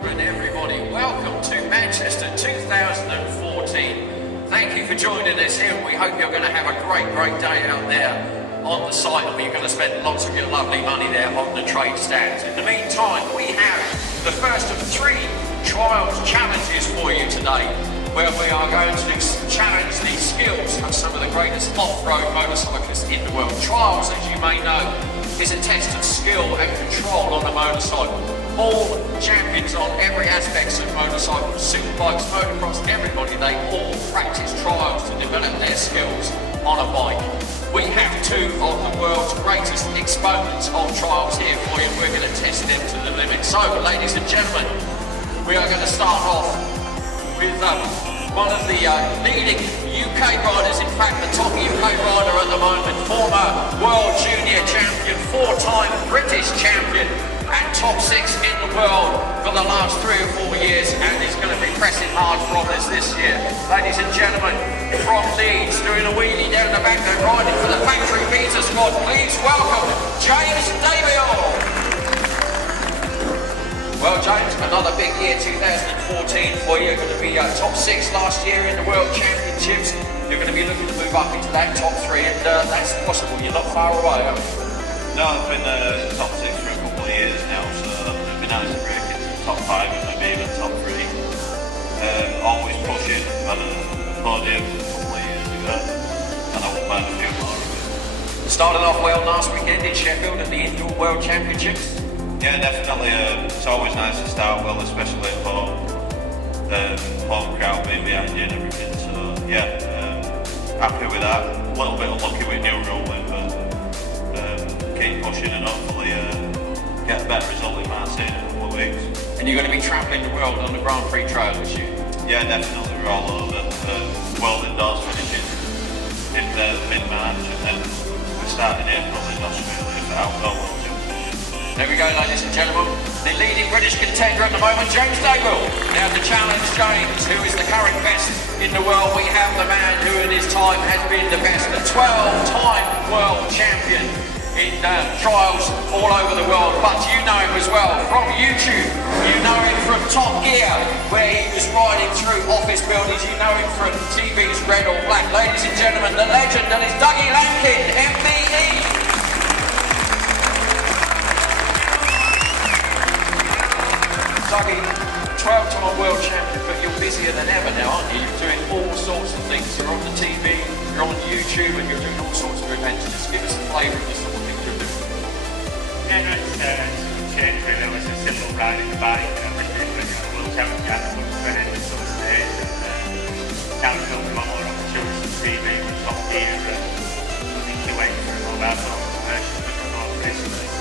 And everybody, welcome to Manchester 2014. Thank you for joining us here. We hope you're going to have a great day out there on the site, and you're going to spend lots of your lovely money there on the trade stands. In the meantime, we have the first of 3 trials challenges for you today, where we are going to challenge the skills of some of the greatest off-road motorcyclists in the world. Trials, as you may know, is a test of skill and control on a motorcycle. All champions on every aspect of motorcycles, superbikes, motocross, everybody, they all practice trials to develop their skills on a bike. We have 2 of the world's greatest exponents of trials here for you. We're going to test them to the limit. So, ladies and gentlemen, we are going to start off with one of the leading UK riders, in fact the top UK rider at the moment, former World Junior Champion, 4-time British Champion and top 6 in the world for the last 3 or 4 years, and he's going to be pressing hard from us this year. Ladies and gentlemen, from Leeds, doing a wheelie down the back and riding for the Factory Visa squad, please welcome James Davior. Well, James, another big year 2014 for you. You're going to be top 6 last year in the World Championships. You're going to be looking to move up into that top 3, and that's possible. You're not far away, are you? No, I've been top 6 for a couple of years now, so it'd be nice to break into the top 5 and maybe even top 3. Always pushing, had a podium a couple of years ago, and I won't mind a few more of it. Started off well last weekend in Sheffield at the Indoor World Championships. Yeah, definitely. It's always nice to start well, especially at home. Home crowd being behind you and everything. So yeah, happy with that. A little bit unlucky with new ruling, but keep pushing and hopefully get a better result in Marseille in a couple of weeks. And you're going to be travelling the world on the Grand Prix trail this year? Yeah, definitely. We're all over. World Indoors finishing in mid-March, and then we're starting April in Australia for Outdoor World. There we go, ladies and gentlemen. The leading British contender at the moment, James Davior. Now to challenge James, who is the current best in the world, we have the man who in his time has been the best, the 12-time world champion in trials all over the world. But you know him as well from YouTube. You know him from Top Gear, where he was riding through office buildings. You know him from TV's Red or Black. Ladies and gentlemen, the legend, and it's Dougie Lankin, MBE. Dougie, 12-time world champion, but you're busier than ever now, aren't you? You're doing all sorts of things. You're on the TV, you're on YouTube, and you're doing all sorts of events. Just give us a flavour of the sort of things you're doing. Yeah, no, it's changed really. I was still not riding the bike, and I've been doing the world champion at the end of some stage, and now I'm filming a lot more opportunities on TV with Top Gear, and looking away from all that sort of commercial before Christmas.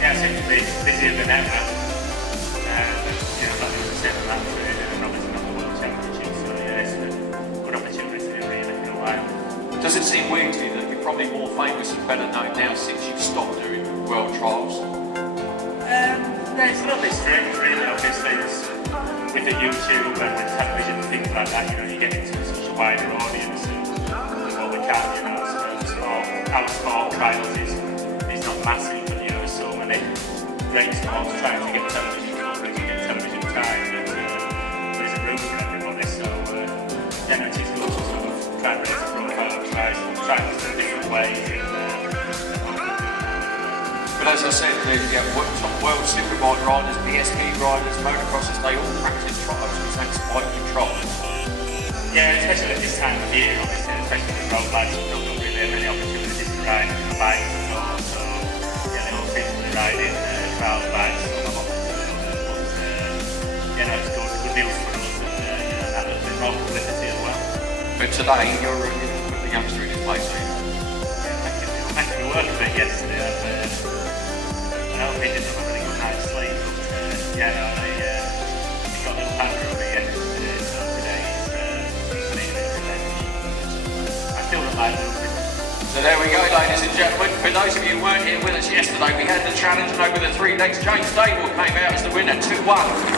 Yeah, it seems to be busier than ever. Does it seem weird to you that you're probably more famous and better known now since you've stopped doing world trials? It's a little bit strange really, obviously, with the YouTube and the television and things like that, you know, you get into such a wider audience and what we can, you know, so our sport trials is not massive, but you know, there's so many great sports trying to get television coverage and get television time, and there's a room for everybody, so then it is good to sort of try and raise the profile of try different ways. But as I said, the top world superbike riders, PSP riders, motocrossers, they all practice trials because that's bike control. Yeah, especially at this time of year, obviously, especially with road bikes, we don't really have many opportunities to ride the bikes at all, so yeah, they all seem to be riding trial bikes, so I'm not but it's good news for us, and you know, that a bit more publicity as well. But today, you're with the youngster in his place, are you? Yeah, thank you for working a bit yesterday. I hope he didn't have a really good night's sleep, but yeah, no, he got a little pamper of me yesterday, so today he's needing revenge. I still don't like losing. So there we go, ladies and gentlemen. For those of you who weren't here with us yesterday, we had the challenge, and over the 3 legs, James Davior came out as the winner, 2-1.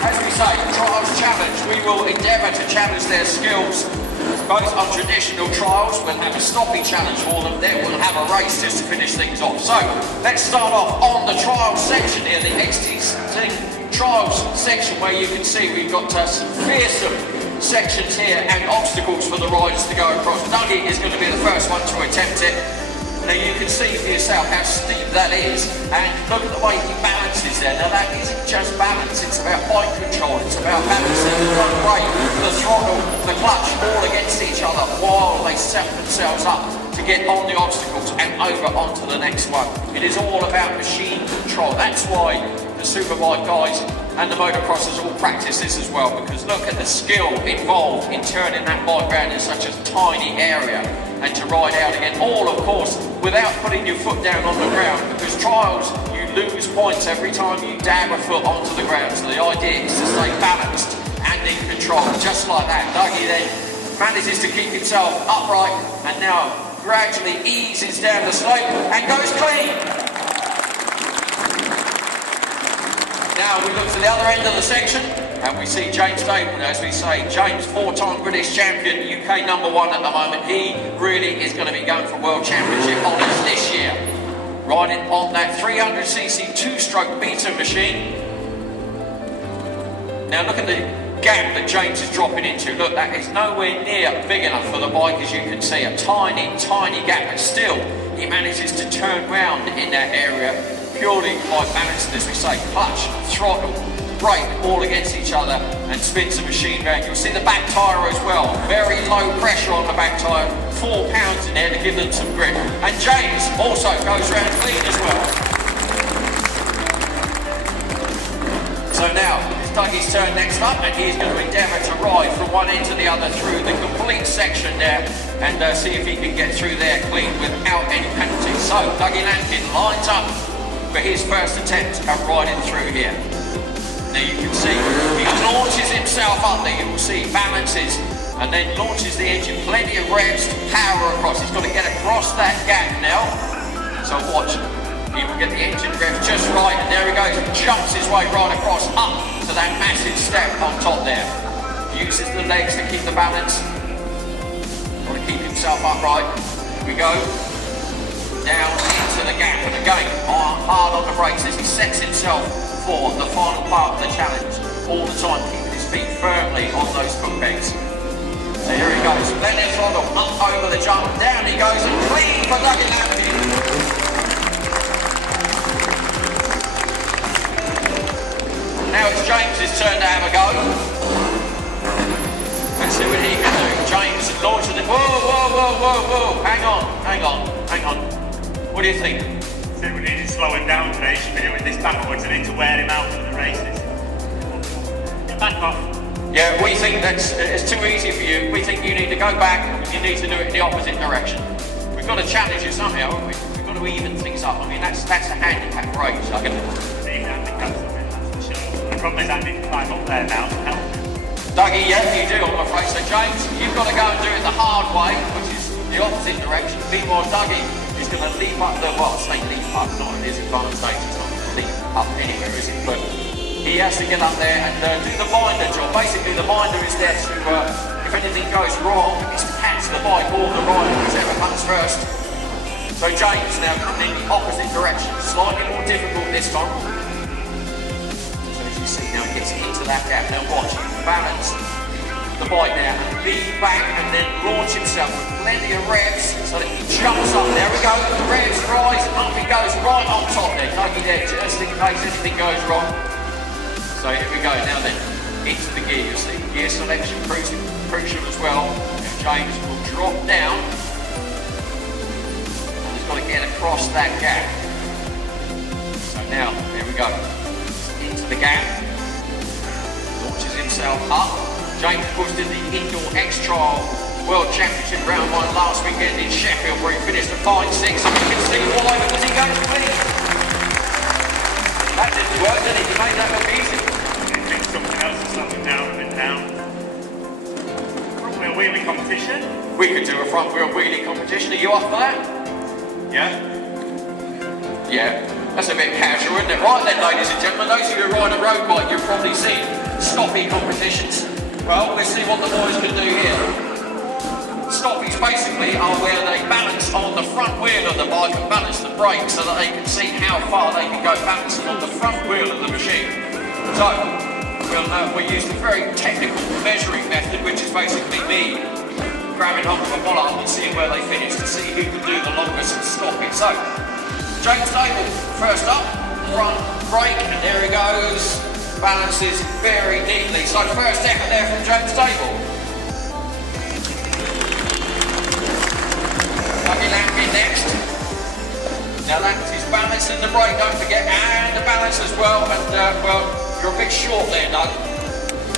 As we say, trials challenge, we will endeavour to challenge their skills both on traditional trials. We'll have a stopping challenge for them, then we'll have a race just to finish things off. So let's start off on the trials section here, the XT Trials section where you can see we've got some fearsome sections here and obstacles for the riders to go across. Dougie is going to be the first one to attempt it. Now you can see for yourself how steep that is, and look at the way he balances there. Now that isn't just balance, it's about bike control, it's about balancing the front brake, the throttle, the clutch all against each other while they set themselves up to get on the obstacles and over onto the next one. It is all about machine control. That's why the superbike guys and the motocrossers all practice this as well, because look at the skill involved in turning that bike around in such a tiny area and to ride out again, all of course without putting your foot down on the ground, because trials you lose points every time you dab a foot onto the ground. So the idea is to stay balanced and in control, just like that. Dougie then manages to keep himself upright and now gradually eases down the slope and goes clean. Now we look to the other end of the section and we see James Dable, as we say, James, 4-time British champion, UK #1 at the moment. He really is going to be going for World Championship honours this year, riding on that 300cc 2-stroke beta machine. Now look at the gap that James is dropping into. Look, that is nowhere near big enough for the bike, as you can see. A tiny, tiny gap, but still he manages to turn round in that area purely by balancing, as we say, clutch, throttle, brake all against each other and spins the machine round. You'll see the back tyre as well, very low pressure on the back tyre, 4 pounds in there to give them some grip. And James also goes round clean as well. So now it's Dougie's turn next up, and he's going to endeavour to ride from one end to the other through the complete section there and see if he can get through there clean without any penalties. So Dougie Lankin lines up for his first attempt at riding through here. Now you can see he launches himself up there, you will see, balances and then launches the engine, plenty of revs to power across. He's got to get across that gap now. So watch, he will get the engine rev just right, and there he goes, he jumps his way right across up to that massive step on top there. Uses the legs to keep the balance, got to keep himself upright. Here we go. Down into the gap, and again hard on the brakes as he sets himself for the final part of the challenge, all the time keeping his feet firmly on those foot pegs. So here he goes, plenty of throttle, up over the jump, down he goes, and clean for Dougie Lankin. Now it's James's turn to have a go. Let's see what he can do. James launches it. Whoa, whoa, whoa, whoa, whoa. Hang on. What do you think? So we need to slow him down today. He should be doing this backwards. I need to wear him out for the races. Back off. Yeah, we think it's too easy for you. We think you need to go back. You need to do it in the opposite direction. We've got to challenge you somehow, haven't we? We've got to even things up. I mean, that's a handicap race. I can... The problem is I need to climb up there now to help. Dougie, yeah, you do, I'm afraid. So James, you've got to go and do it the hard way, which is the opposite direction. Meanwhile, Dougie is going to leap up the, well, I say leap up, not at his advanced stage, he's not going to leap up anywhere, is it? But he has to get up there and do the binder job. Basically, the binder is there to, if anything goes wrong, it's catch the bike or the rider, whichever comes first. So James now coming in the opposite direction, slightly more difficult this time. So as you see now, he gets into that gap. Now watch, balance the bike there and lean back and then launch himself with plenty of revs so that he jumps up. There we go, the revs rise, up he goes right on top there. Dougie there, just in case anything goes wrong. So here we go, now then, into the gear, you see. Gear selection crucial as well. And James will drop down. And he's got to get across that gap. So now, here we go. Into the gap. Launches himself up. James pushed in the Indoor X-Trial World Championship round 1 last weekend in Sheffield, where he finished a fine 6th. And you can see why, because he goes clean. That didn't work, did it? He made that look easy. I think something else is slowing down a bit now. Front wheel wheelie competition. We could do a front wheel wheelie competition. Are you off for that? Yeah. Yeah. That's a bit casual, isn't it? Right then, ladies and gentlemen, those of you who ride a road bike, you've probably seen stoppie competitions. Well, let's see what the boys can do here. Stoppies basically are where they balance on the front wheel of the bike and balance the brakes so that they can see how far they can go balancing on the front wheel of the machine. So, we used a very technical measuring method, which is basically me grabbing hold of a bollark and seeing where they finish to see who can do the longest and stop it. So, James Dable, first up, front brake, and there he goes. Balances very neatly. So first effort there from James Dable. Dougie Lampkin next. Now that's his balance and the brake, don't forget, and the balance as well. And well, you're a bit short there, Doug.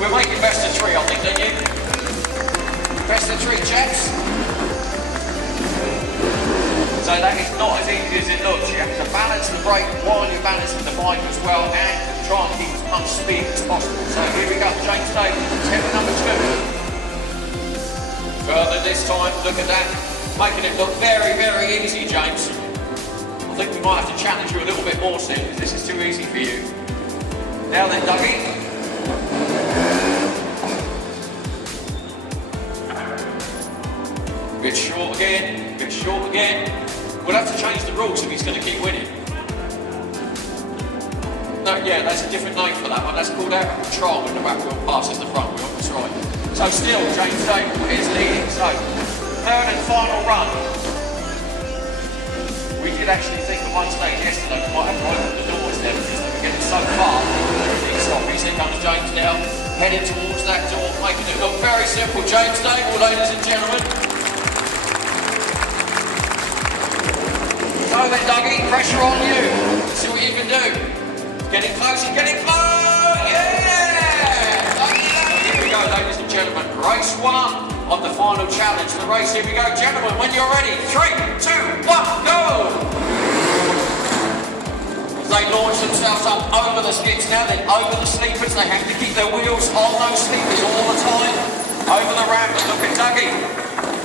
We're making best of three, I think, don't you? Best of three, chaps. So that is not as easy as it looks. You have to balance the brake while you're balancing the bike as well, and try and keep as much speed as possible. So here we go, James Dable, attempt number 2. Further this time, look at that. Making it look very, very easy, James. I think we might have to challenge you a little bit more soon, because this is too easy for you. Now then, Dougie. Bit short again, bit short again. We'll have to change the rules if he's going to keep winning. No, yeah, that's a different name for that one. That's called out of control when the back wheel passes the front wheel. That's right. So still, James Dable is leading. So, third and final run. We did actually think at one stage yesterday we might have to open the doors there because they were getting so far. Here comes James now, heading towards that door, making it look very simple. James Dable, ladies and gentlemen. So then, Dougie, pressure on you. See what you can do. Getting closer, getting close! Yeah! Here we go, ladies and gentlemen. Race 1 on the final challenge. The race, here we go. Gentlemen, when you're ready. 3, 2, 1, go! As they launch themselves up over the skids now, then over the sleepers. They have to keep their wheels on those sleepers all the time. Over the ramp, and look at Dougie.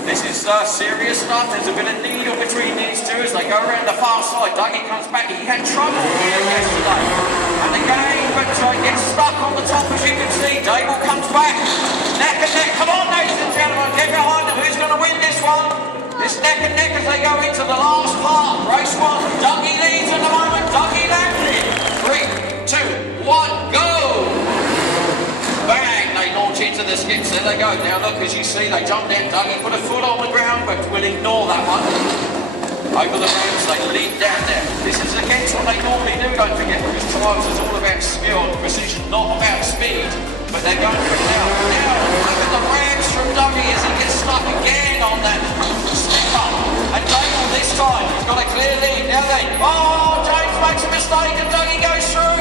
This is serious stuff. There's a bit of needle between these two as they go around the far side. Dougie comes back. He had trouble here yesterday. And again, but gets stuck on the top as you can see. Dable comes back. Neck and neck. Come on, ladies and gentlemen. Get behind them. Who's going to win this one? This neck and neck as they go into the last part. Race 1. Dougie leads at the moment. Dougie Lampkin. 3, 2, 1, go! Bang! They launch into the skips. There they go. Now look, as you see, they jump down. Dougie put a foot on the ground, but we'll ignore that one. Over the ramps, they lead down there. This is against what they normally do, don't forget, because trials is all about skill and precision, not about speed. But they're going for it now. Now, look at the ramps from Dougie as he gets stuck again on that slipper. And Dable this time, he's got a clear lead. Now then, oh, James makes a mistake and Dougie goes through.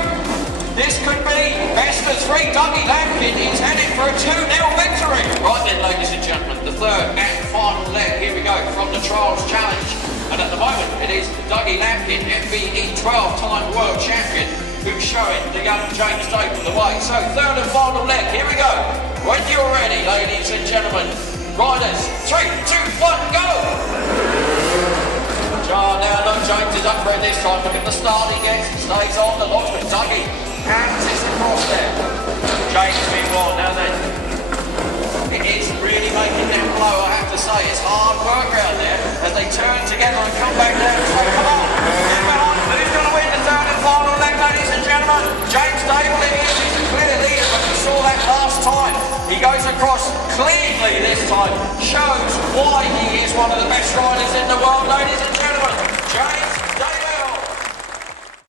This could be best of 3. Dougie Lampkin is heading for a 2-0 victory. Right then, ladies and gentlemen, the third and final leg. Here we go from the Trials Challenge. And at the moment, it is Dougie Lampkin, MBE 12-time world champion, who's showing the young James Dable the way. So, third and final leg. Here we go. When you're ready, ladies and gentlemen, riders, 3, 2, 1, go! Now look, James is up for it this time. Look at the start he gets. He stays on the launch with Dougie. Hands is across there. James meanwhile, now then. It is really making them blow, I have to say. It's hard work out there as they turn together and come back down. So come on. In behind, who's going to win the third and final leg, ladies and gentlemen? James Dable it is. He's a clear leader, but we saw that last time. He goes across cleanly this time. Shows why he is one of the best riders in the world, ladies and gentlemen.